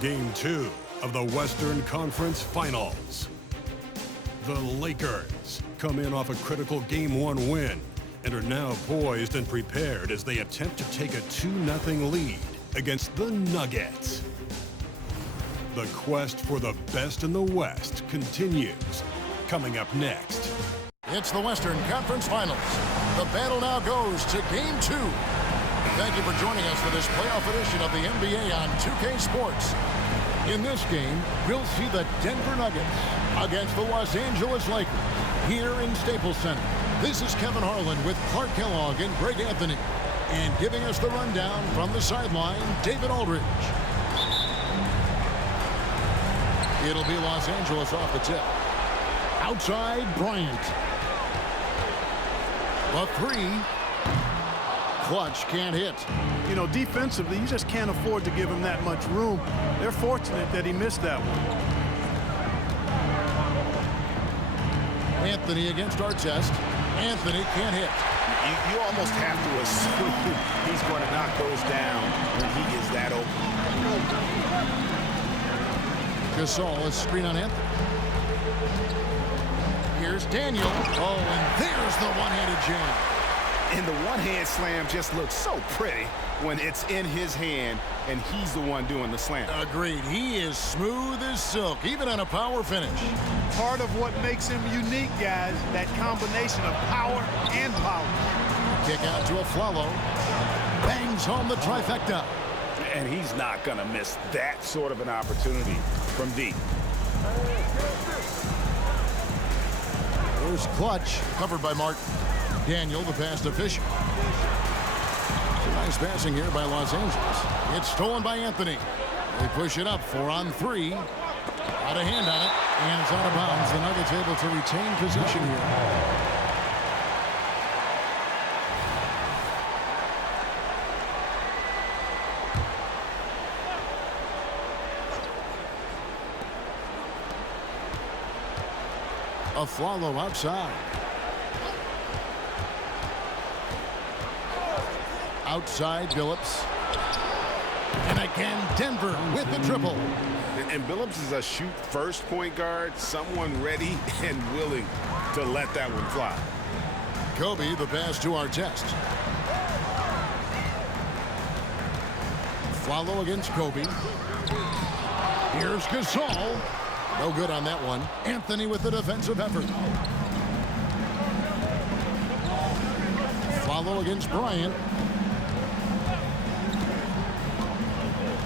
Game 2 of the Western Conference Finals. The Lakers come in off a critical Game 1 win and are now poised and prepared as they attempt to take a 2-0 lead against the Nuggets. The quest for the best in the West continues. Coming up next. It's the Western Conference Finals. The battle now goes to Game 2. Thank you for joining us for this playoff edition of the NBA on 2K Sports. In this game, we'll see the Denver Nuggets against the Los Angeles Lakers here in Staples Center. This is Kevin Harlan with Clark Kellogg and Greg Anthony. And giving us the rundown from the sideline, David Aldridge. It'll be Los Angeles off the tip. Outside, Bryant. The three. Clutch can't hit. You know, defensively, you just can't afford to give him that much room. They're fortunate that he missed that one. Anthony against Artest. Anthony can't hit. You almost have to assume he's going to knock those down when he is that open. Gasol is screen on Anthony. Here's Daniel. Oh, and there's the one-handed jam. And the one-hand slam just looks so pretty when it's in his hand and he's the one doing the slam. Agreed. He is smooth as silk, even on a power finish. Part of what makes him unique, guys, that combination of power and polish. Kick out to Afflalo. Bangs home the trifecta. And he's not going to miss that sort of an opportunity from deep. There's Clutch, covered by Martin. Daniel, the pass to Fisher. Nice passing here by Los Angeles. It's stolen by Anthony. They push it up, 4 on 3. Out of hand on it, and it's out of bounds. The Nuggets able to retain possession here. Afflalo outside. Outside, Billups. And again, Denver with the triple. And Billups is a shoot-first point guard, someone ready and willing to let that one fly. Kobe, the pass to Artest. Follow against Kobe. Here's Gasol. No good on that one. Anthony with the defensive effort. Follow against Bryant.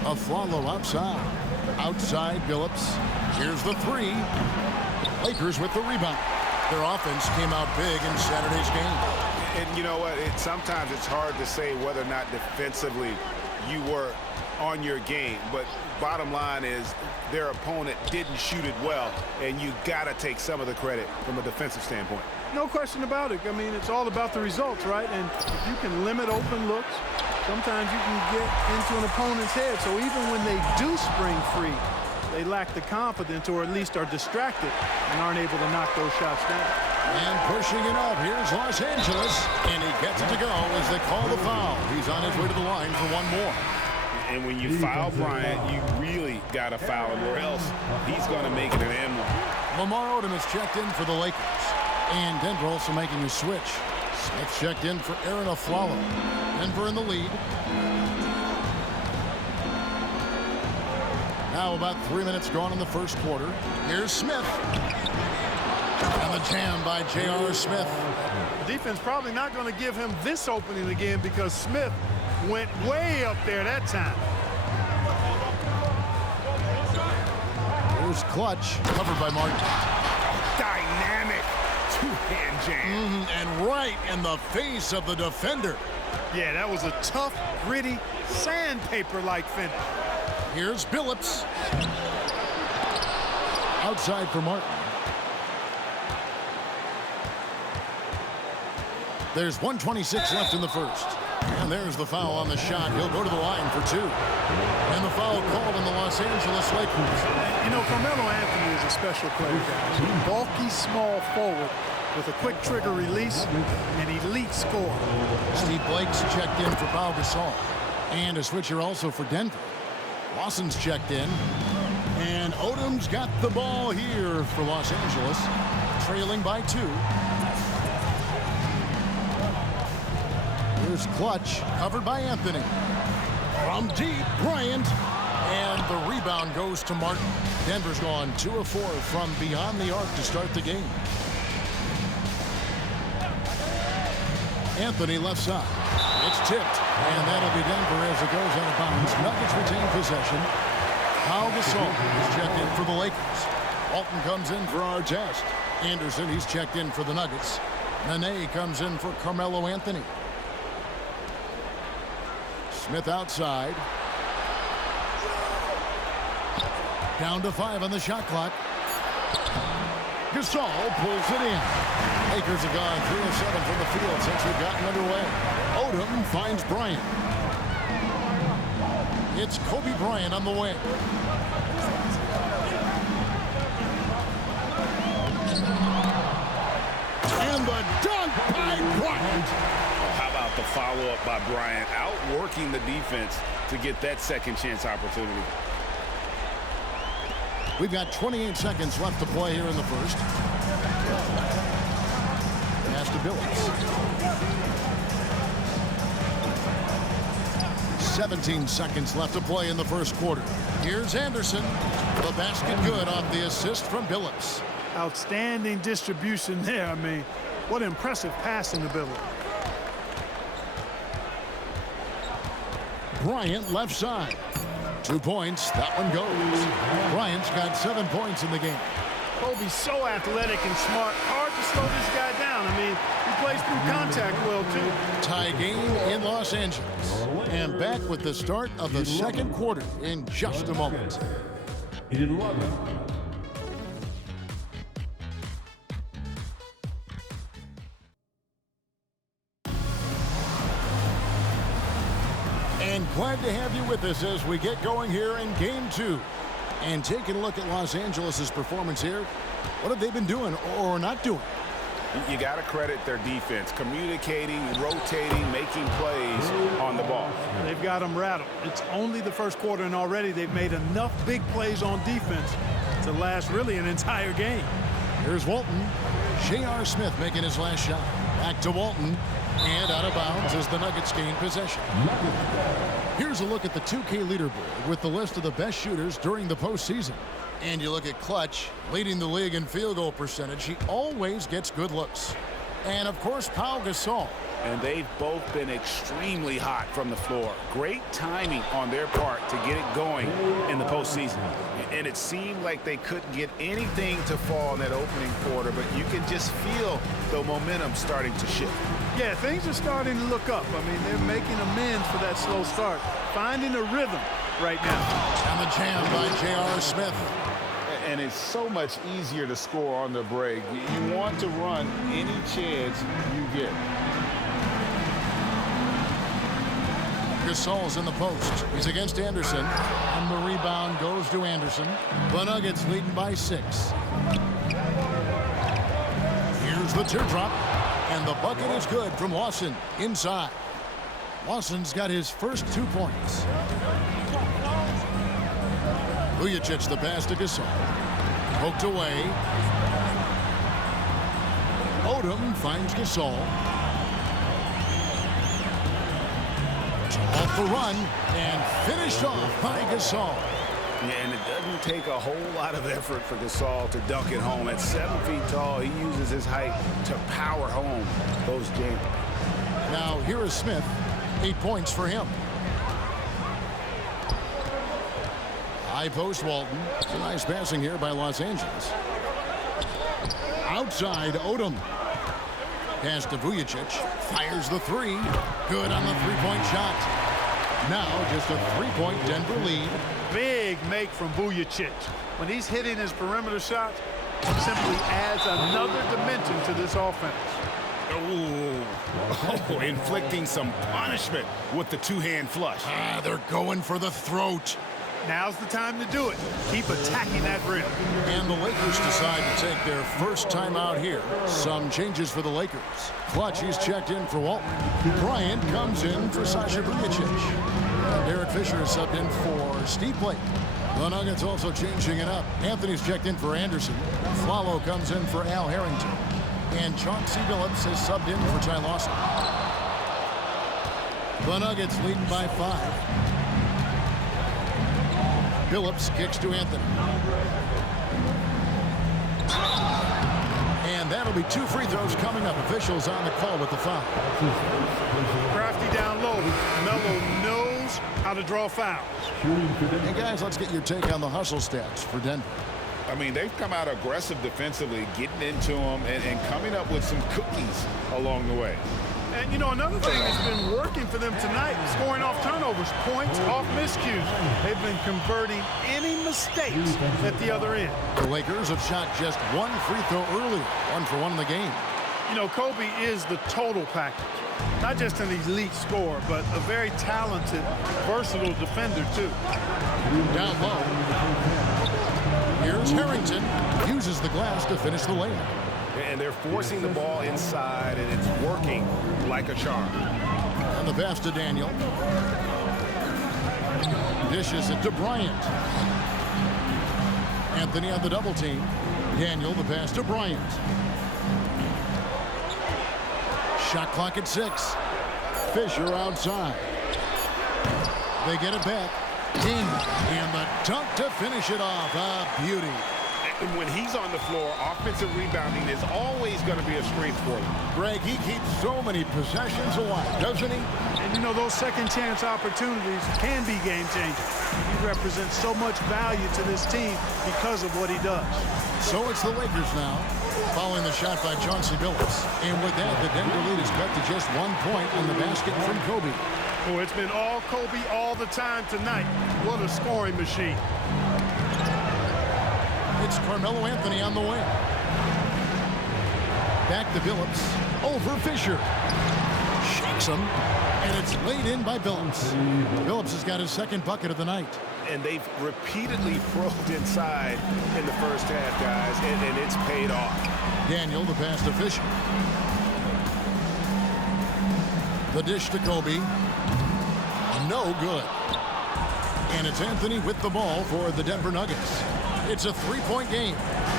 Afflalo outside. Outside, Billups. Here's the three. Lakers with the rebound. Their offense came out big in Saturday's game. And you know what? Sometimes it's hard to say whether or not defensively you were on your game. But bottom line is their opponent didn't shoot it well, and you got to take some of the credit from a defensive standpoint. No question about it. I mean, it's all about the results, right? And if you can limit open looks, sometimes you can get into an opponent's head. So even when they do spring free, they lack the confidence or at least are distracted and aren't able to knock those shots down. And pushing it up, here's Los Angeles. And he gets it to go as they call the foul. He's on his way to the line for one more. And when you foul Bryant, you really got to foul him, or else he's going to make it an and one. Lamar Odom is checked in for the Lakers. And Denver also making a switch. Smith checked in for Aaron Afflalo. Denver in the lead. Now about 3 minutes gone in the first quarter. Here's Smith. And the jam by J.R. Smith. The defense probably not going to give him this opening again because Smith went way up there that time. Here's Clutch, covered by Martin. Dynamic two-hand jam. And right in the face of the defender. Yeah, that was a tough, gritty, sandpaper-like finish. Here's Billups. Outside for Martin. There's 1:26 left in the first. And there's the foul on the shot. He'll go to the line for 2. And the foul called on the Los Angeles Lakers. You know, Carmelo Anthony is a special player, guys. He's a bulky, small forward with a quick trigger release and elite score. Steve Blake's checked in for Pau Gasol. And a switcher also for Denver. Lawson's checked in. And Odom's got the ball here for Los Angeles, trailing by 2. Here's Clutch, covered by Anthony. From deep, Bryant. And the rebound goes to Martin. Denver's gone 2 of 4 from beyond the arc to start the game. Anthony left side. It's tipped. And that'll be Denver as it goes out of bounds. Nuggets retain possession. Pau Gasol is checked in for the Lakers. Walton comes in for Artest. Anderson, he's checked in for the Nuggets. Nene comes in for Carmelo Anthony. Smith outside. Down to 5 on the shot clock. Gasol pulls it in. Lakers have gone 3 of 7 from the field since we've gotten underway. Odom finds Bryant. It's Kobe Bryant on the wing. And the dunk by Bryant. How about the follow-up by Bryant, outworking the defense to get that second chance opportunity. We've got 28 seconds left to play here in the first. Pass to Billups. 17 seconds left to play in the first quarter. Here's Anderson. The basket good off the assist from Billups. Outstanding distribution there. I mean, what impressive passing ability. Bryant left side. 2 points. That one goes. Bryant's got 7 points in the game. Kobe's so athletic and smart. Hard to slow this guy down. I mean, he plays through contact well, too. Tie game in Los Angeles. And back with the start of the second quarter in just a moment. And glad to have you with us as we get going here in Game 2. And taking a look at Los Angeles' performance here, what have they been doing or not doing? You got to credit their defense, communicating, rotating, making plays on the ball. They've got them rattled. It's only the first quarter, and already they've made enough big plays on defense to last really an entire game. Here's Walton. J.R. Smith making his last shot. Back to Walton. And out of bounds as the Nuggets gain possession. Here's a look at the 2K leaderboard with the list of the best shooters during the postseason. And you look at Clutch, leading the league in field goal percentage. He always gets good looks. And, of course, Pau Gasol. And they've both been extremely hot from the floor. Great timing on their part to get it going in the postseason. And it seemed like they couldn't get anything to fall in that opening quarter, but you can just feel the momentum starting to shift. Yeah, things are starting to look up. I mean, they're making amends for that slow start, finding a rhythm right now. And the jam by J.R. Smith. And it's so much easier to score on the break. You want to run any chance you get. Gasol's in the post. He's against Anderson. And the rebound goes to Anderson. The Nuggets leading by 6. Here's the teardrop. And the bucket is good from Lawson inside. Lawson's got his first 2 points. Vujacic the pass to Gasol. Poked away. Odom finds Gasol. Off the run and finished off by Gasol. Yeah, and it doesn't take a whole lot of effort for Gasol to dunk it home. At 7 feet tall, he uses his height to power home those jams. Now here is Smith. 8 points for him. High post Walton. It's a nice passing here by Los Angeles. Outside Odom. Pass to Vujacic. Fires the 3. Good on the 3-point shot. Now just a 3-point Denver lead. Big make from Vujacic. When he's hitting his perimeter shots, it simply adds another dimension to this offense. Oh, inflicting some punishment with the two-hand flush. They're going for the throat. Now's the time to do it. Keep attacking that rim. And the Lakers decide to take their first time out here. Some changes for the Lakers. Clutch, he's checked in for Walton. Bryant comes in for Sasha Vujacic. Derek Fisher is subbed in for Steve Blake. The Nuggets also changing it up. Anthony's checked in for Anderson. Flalo comes in for Al Harrington. And Chauncey Billups is subbed in for Ty Lawson. The Nuggets leading by 5. Billups kicks to Anthony. And that'll be 2 free throws coming up. Officials on the call with the foul. Crafty down low. Melo knows how to draw fouls. Hey, guys, let's get your take on the hustle stats for Denver. I mean, they've come out aggressive defensively, getting into them and coming up with some cookies along the way. And, you know, another thing that's been working for them tonight, scoring off turnovers, points off miscues. They've been converting any mistakes at the other end. The Lakers have shot just 1 free throw earlier, 1 for 1 in the game. You know, Kobe is the total package. Not just an elite scorer, but a very talented, versatile defender, too. Down low. Here's Harrington. Uses the glass to finish the layup. And they're forcing the ball inside, and it's working like a charm. And the pass to Daniel. Dishes it to Bryant. Anthony on the double team. Daniel, the pass to Bryant. Shot clock at 6. Fisher outside. They get it back. Daniel, and the dunk to finish it off. A beauty. And when he's on the floor, offensive rebounding is always going to be a strength for him. Greg, he keeps so many possessions alive, doesn't he? And, you know, those second chance opportunities can be game changers. He represents so much value to this team because of what he does. So it's the Lakers now, following the shot by Chauncey Billups. And with that, the Denver lead is cut to just 1 point on the basket from Kobe. Oh, it's been all Kobe all the time tonight. What a scoring machine. It's Carmelo Anthony on the wing. Back to Billups. Over Fisher. Shakes him. And it's laid in by Billups. Billups has got his 2nd bucket of the night. And they've repeatedly probed inside in the first half, guys, and it's paid off. Daniel, the pass to Fisher. The dish to Kobe. No good. And it's Anthony with the ball for the Denver Nuggets. It's a 3-point game.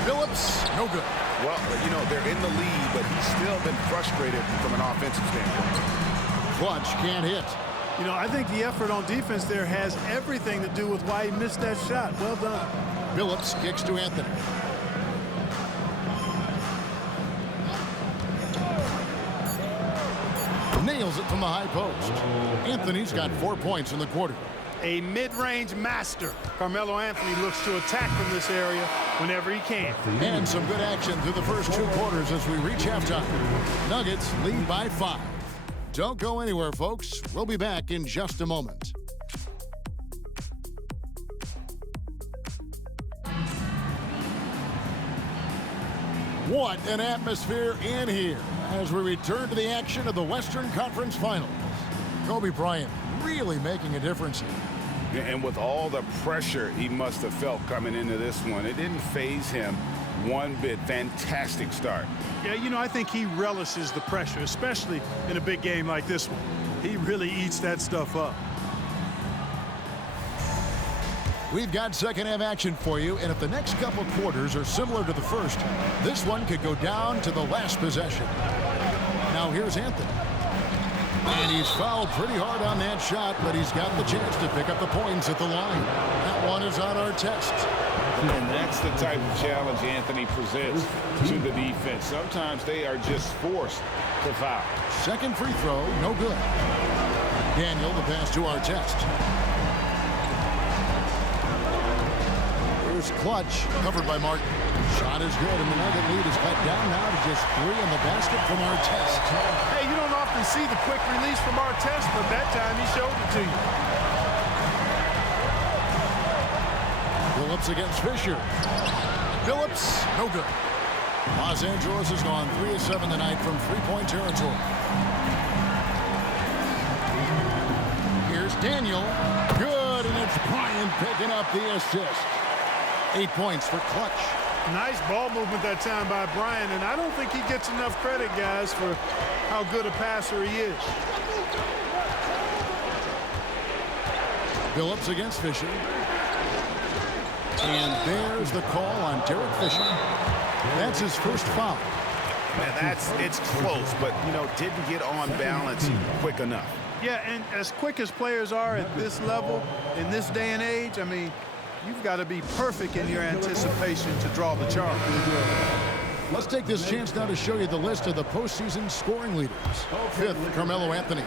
Billups, no good. Well, you know, they're in the lead, but he's still been frustrated from an offensive standpoint. Clutch can't hit. You know, I think the effort on defense there has everything to do with why he missed that shot. Well done. Billups kicks to Anthony. Nails it from the high post. Anthony's got 4 points in the quarter. A mid-range master. Carmelo Anthony looks to attack from this area whenever he can. And some good action through the first 2 quarters as we reach halftime. Nuggets lead by 5. Don't go anywhere, folks. We'll be back in just a moment. What an atmosphere in here as we return to the action of the Western Conference Finals. Kobe Bryant really making a difference here. And with all the pressure he must have felt coming into this one, it didn't faze him one bit. Fantastic start. Yeah, you know, I think he relishes the pressure, especially in a big game like this one. He really eats that stuff up. We've got second half action for you, and if the next couple quarters are similar to the first, this one could go down to the last possession. Now here's Anthony. And he's fouled pretty hard on that shot, but he's got the chance to pick up the points at the line. That one is on our test. And that's the type of challenge Anthony presents to the defense. Sometimes they are just forced to foul. Second free throw, no good. Daniel, the pass to our test. Here's Clutch, covered by Martin. Shot is good, and the Nugget lead is cut down now to just 3 in the basket from our test. Hey, you don't often see the quick release from our test, but that time he showed it to you. Billups against Fisher. Billups, no good. Los Angeles has gone 3 of 7 tonight from 3-point territory. Here's Daniel. Good, and it's Bryant picking up the assist. 8 points for Clutch. Nice ball movement that time by Bryant, and I don't think he gets enough credit, guys, for how good a passer he is. Billups against Fisher. And there's the call on Derek Fisher. That's his first foul. Man, it's close, but, you know, didn't get on balance quick enough. Yeah, and as quick as players are at this level, in this day and age, I mean, you've got to be perfect in your anticipation to draw the charge. Let's take this chance now to show you the list of the postseason scoring leaders. Fifth, Carmelo Anthony.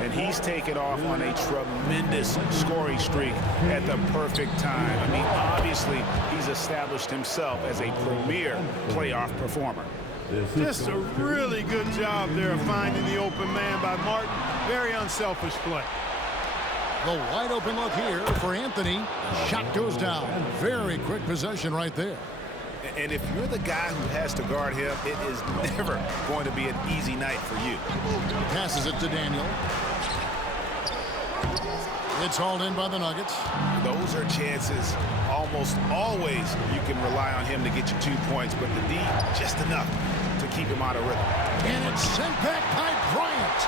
And he's taken off on a tremendous scoring streak at the perfect time. I mean, obviously, he's established himself as a premier playoff performer. Just a really good job there of finding the open man by Martin. Very unselfish play. The wide open look here for Anthony. Shot goes down. Very quick possession right there. And if you're the guy who has to guard him, it is never going to be an easy night for you. Passes it to Daniel. It's hauled in by the Nuggets. Those are chances almost always you can rely on him to get you 2 points, but the D, just enough to keep him out of rhythm. And it's sent back by Bryant.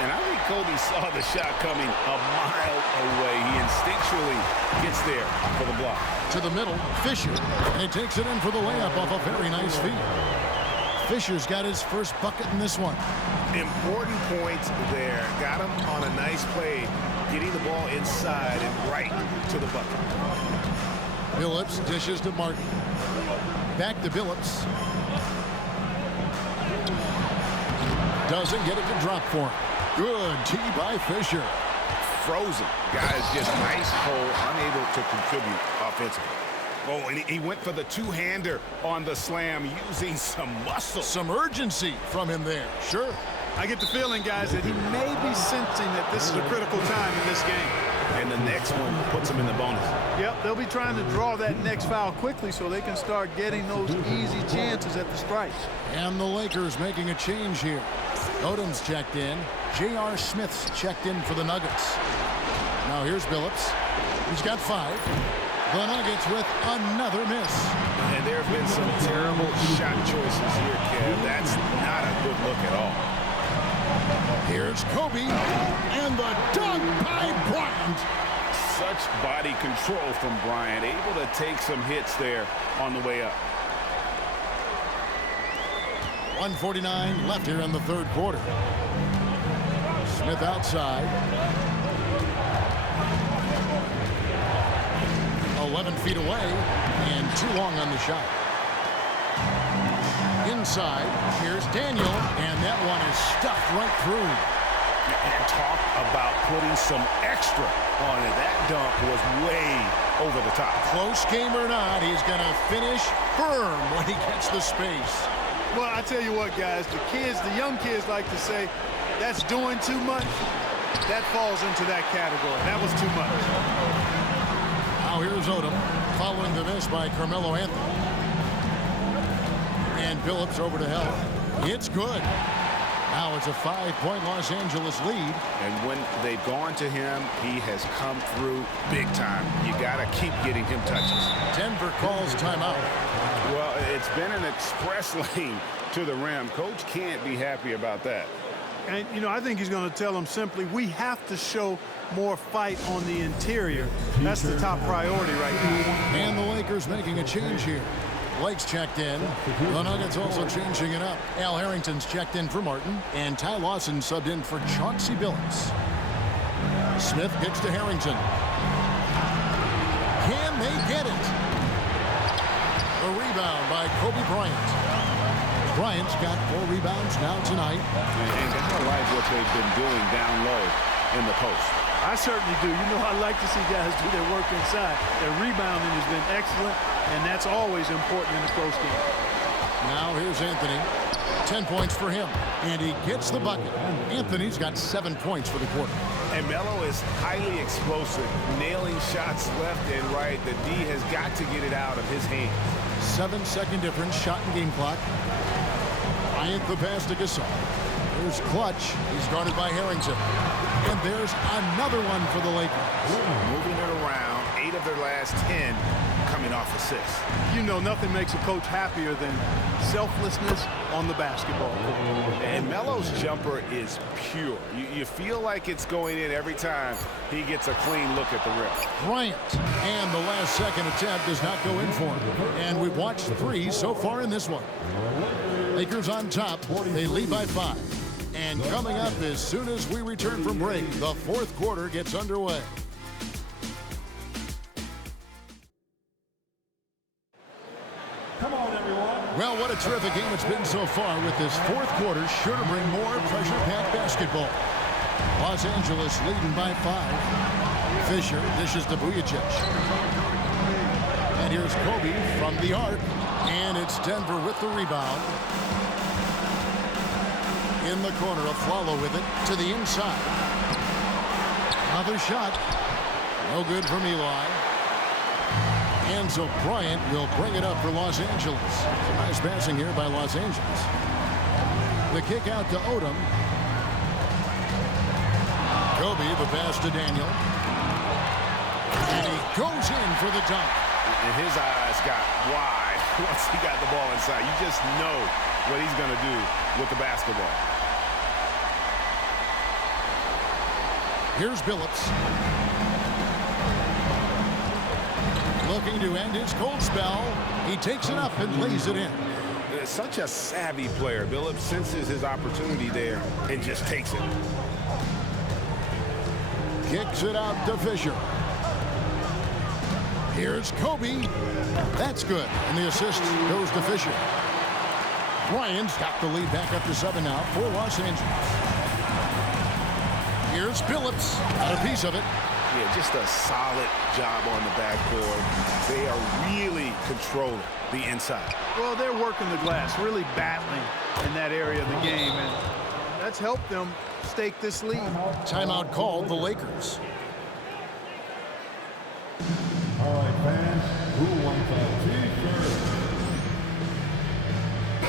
And I think Kobe saw the shot coming a mile away. He instinctually gets there for the block. To the middle, Fisher. And he takes it in for the layup off a very nice feed. Fisher's got his first bucket in this one. Important points there. Got him on a nice play, getting the ball inside and right to the bucket. Billups dishes to Martin. Back to Billups. Doesn't get it to drop for him. Good tee by Fisher. Frozen. Guys just nice hole, unable to contribute offensively. Oh, and he went for the two-hander on the slam using some muscle. Some urgency from him there. Sure. I get the feeling, guys, that he may be sensing that this is a critical time in this game. And the next one puts him in the bonus. Yep, they'll be trying to draw that next foul quickly so they can start getting those easy chances at the strikes. And the Lakers making a change here. Odom's checked in. J.R. Smith's checked in for the Nuggets. Now here's Billups. He's got 5. The Nuggets with another miss. And there have been some terrible shot choices here, Kev. That's not a good look at all. Here's Kobe. And the dunk by Bryant. Such body control from Bryant. Able to take some hits there on the way up. 1:49 left here in the third quarter. Smith outside. 11 feet away and too long on the shot. Inside, here's Daniel, and that one is stuffed right through. And talk about putting some extra on it. That dunk was way over the top. Close game or not, he's going to finish firm when he gets the space. Well, I tell you what, guys, the young kids like to say, that's doing too much. That falls into that category. That was too much. Now here's Odom, following the miss by Carmelo Anthony. And Billups over to help. It's good. Now it's a 5-point Los Angeles lead. And when they've gone to him, he has come through big time. You got to keep getting him touches. Denver calls timeout. Well, it's been an express lane to the rim. Coach can't be happy about that. And, you know, I think he's going to tell them simply, we have to show more fight on the interior. That's the top priority right now. And the Lakers making a change here. Blake's checked in. The Nuggets also changing it up. Al Harrington's checked in for Martin. And Ty Lawson subbed in for Chauncey Billups. Smith pitched to Harrington. Can they get it? A rebound by Kobe Bryant. Bryant's got 4 rebounds now tonight. And gotta like what they've been doing down low in the post. I certainly do. You know, I like to see guys do their work inside. Their rebounding has been excellent, and that's always important in a close game. Now here's Anthony. 10 points for him, and he gets the bucket. Anthony's got 7 points for the quarter. And Melo is highly explosive, nailing shots left and right. The D has got to get it out of his hands. 7-second difference, shot and game clock. Bryant the pass to Gasol. There's Clutch. He's guarded by Harrington. And there's another one for the Lakers. Moving it around, 8 of their last 10 coming off assists. You know, nothing makes a coach happier than selflessness on the basketball court. And Melo's jumper is pure. You feel like it's going in every time he gets a clean look at the rim. Bryant, and the last second attempt does not go in for him. And we've watched 3 so far in this one. Lakers on top. They lead by 5. And coming up as soon as we return from break, the fourth quarter gets underway. Come on, everyone. Well, what a terrific game it's been so far, with this fourth quarter sure to bring more pressure-packed basketball. Los Angeles leading by 5. Fisher dishes to Vujacic. And here's Kobe from the arc. And it's Denver with the rebound. In the corner, a follow with it to the inside. Another shot. No good from Eli. And so Bryant will bring it up for Los Angeles. Nice passing here by Los Angeles. The kick out to Odom. Kobe, the pass to Daniel. And he goes in for the dunk. And his eyes got wide once he got the ball inside. You just know what he's going to do with the basketball. Here's Billups. Looking to end his cold spell. He takes it up and lays it in. Such a savvy player. Billups senses his opportunity there and just takes it. Kicks it out to Fisher. Here's Kobe. That's good. And the assist goes to Fisher. Bryant's got the lead back up to 7 now for Los Angeles. Here's Billups. Got a piece of it. Yeah, just a solid job on the backboard. They are really controlling the inside. Well, they're working the glass, really battling in that area of the game, and that's helped them stake this lead. Timeout called the Lakers. All right, fans, who wants a T-shirt?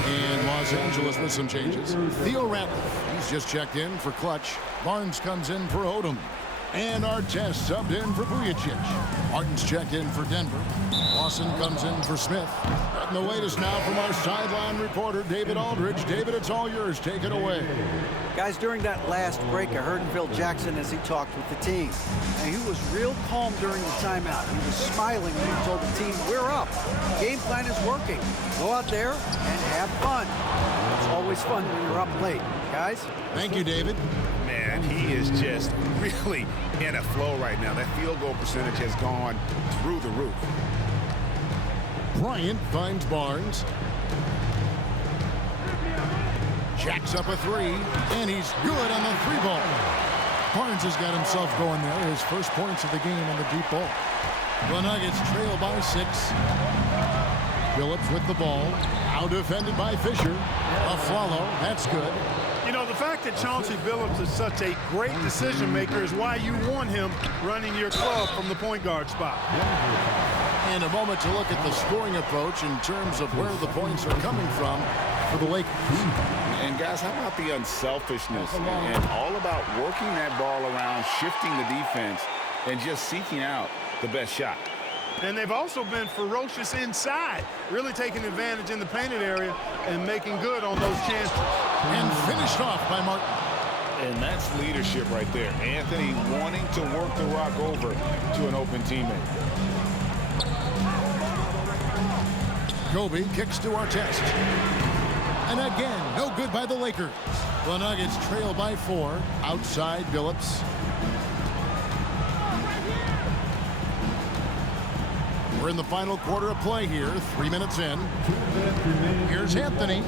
And Los Angeles with some changes. Theo Ratliff, he's just checked in for Clutch. Barnes comes in for Odom. And Artest subbed in for Vujacic. Martin's checked in for Denver. Lawson comes in for Smith. And the latest now from our sideline reporter, David Aldridge. David, it's all yours. Take it away. Guys, during that last break, I heard Phil Jackson as he talked with the team. And he was real calm during the timeout. He was smiling when he told the team, we're up. Game plan is working. Go out there and have fun. It's always fun when you're up late. Guys? Thank you, David. Man, he is just really in a flow right now. That field goal percentage has gone through the roof. Bryant finds Barnes. Jacks up a 3, and he's good on the 3-ball. Barnes has got himself going there. His first points of the game on the deep ball. The Nuggets trail by 6. Billups with the ball. Now defended by Fisher. A follow. That's good. You know, the fact that Chauncey Billups is such a great decision maker is why you want him running your club from the point guard spot. And a moment to look at the scoring approach in terms of where the points are coming from for the Lakers. And guys, how about the unselfishness and all about working that ball around, shifting the defense, and just seeking out the best shot. And they've also been ferocious inside, really taking advantage in the painted area and making good on those chances. And finished off by Martin. And that's leadership right there. Anthony wanting to work the rock over to an open teammate. Kobe kicks to Artest. And again, no good by the Lakers. The Nuggets trail by 4. Outside Billups. We're in the final quarter of play here. 3 minutes in. Here's Anthony.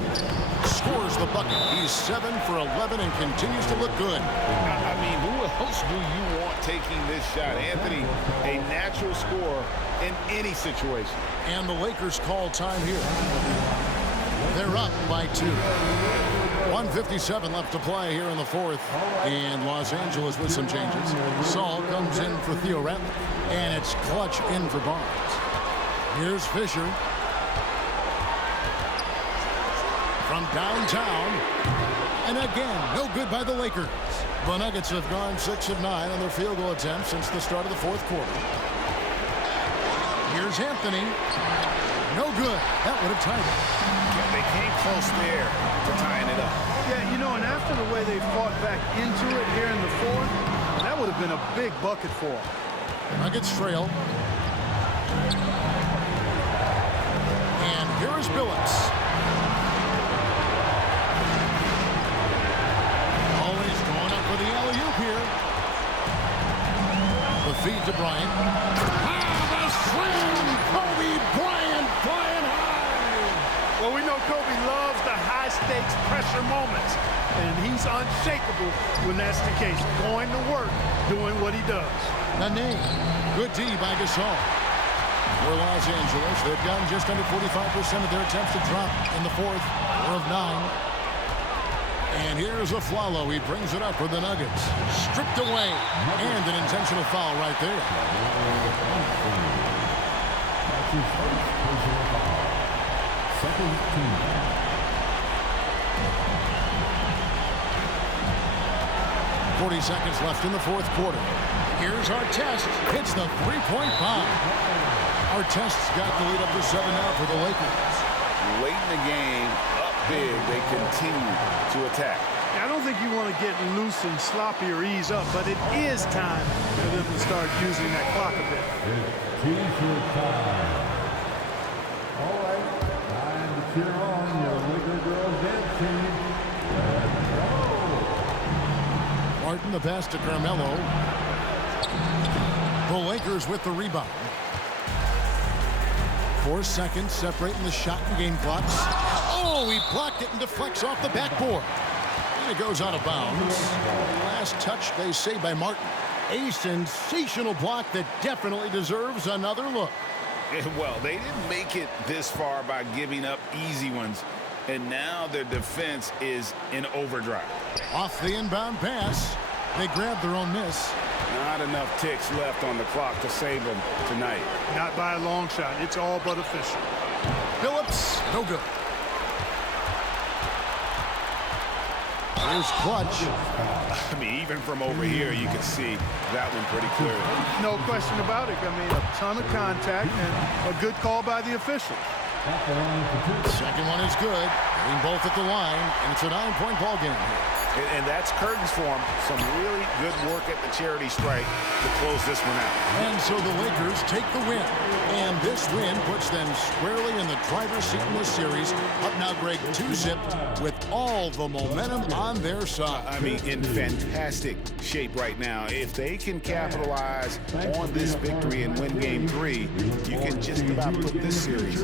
Scores the bucket. He's 7 for 11 and continues to look good. I mean, who else do you want taking this shot? Anthony, a natural scorer in any situation. And the Lakers call time here. They're up by 2. 1:57 left to play here in the fourth. And Los Angeles with some changes. Saul comes in for Theo Ratliff. And it's Clutch in for Barnes. Here's Fisher. From downtown. And again, no good by the Lakers. The Nuggets have gone 6 of 9 on their field goal attempts since the start of the fourth quarter. Here's Here's Anthony. No good. That would have tied it. Yeah, they came close there to tying it up. Yeah, you know, and after the way they fought back into it here in the fourth, that would have been a big bucket for them. Nuggets trail. And here is Billups. Always going up for the alley-oop here. The feed to Bryant. The slam! Kobe Bryant flying high! Well, we know Kobe loves the high-stakes pressure moments, and he's unshakable when that's the case. Going to work, doing what he does. Nene. Good D by Gasol. For Los Angeles, they've gotten just under 45% of their attempts to drop in the fourth. 4 of 9. And here's Aflalo. He brings it up for the Nuggets. Stripped away. And an intentional foul right there. That's his first personal foul. Second team. .40 seconds left in the fourth quarter. Here's Artest. Hits the three-point bomb. Artest's got the lead up to 7 now for the Lakers. Late in the game, up big, they continue to attack. I don't think you want to get loose and sloppy or ease up, but it is time for them to start using that clock a bit. It's T-shirt time. All right, time to cheer on your Laker girls dance team. Let's go. Martin, the pass to Carmelo. The Lakers with the rebound. 4 seconds separating the shot and game clocks. Oh, he blocked it and deflects off the backboard. And it goes out of bounds. Last touch, they say, by Martin. A sensational block that definitely deserves another look. Well, they didn't make it this far by giving up easy ones, and now their defense is in overdrive. Off the inbound pass. They grab their own miss. Not enough ticks left on the clock to save them tonight. Not by a long shot. It's all but official. Billups, no good. Here's Clutch. I mean, even from over here, you can see that one pretty clearly. No question about it. I mean, a ton of contact and a good call by the officials. Second one is good. Getting both at the line, and it's a 9-point ball game here. And that's curtains for them. Some really good work at the charity strike to close this one out. And so the Lakers take the win. And this win puts them squarely in the driver's seat in this series. Up now, Greg, 2-zip with all the momentum on their side. I mean, in fantastic shape right now. If they can capitalize on this victory and win Game 3, you can just about put this series.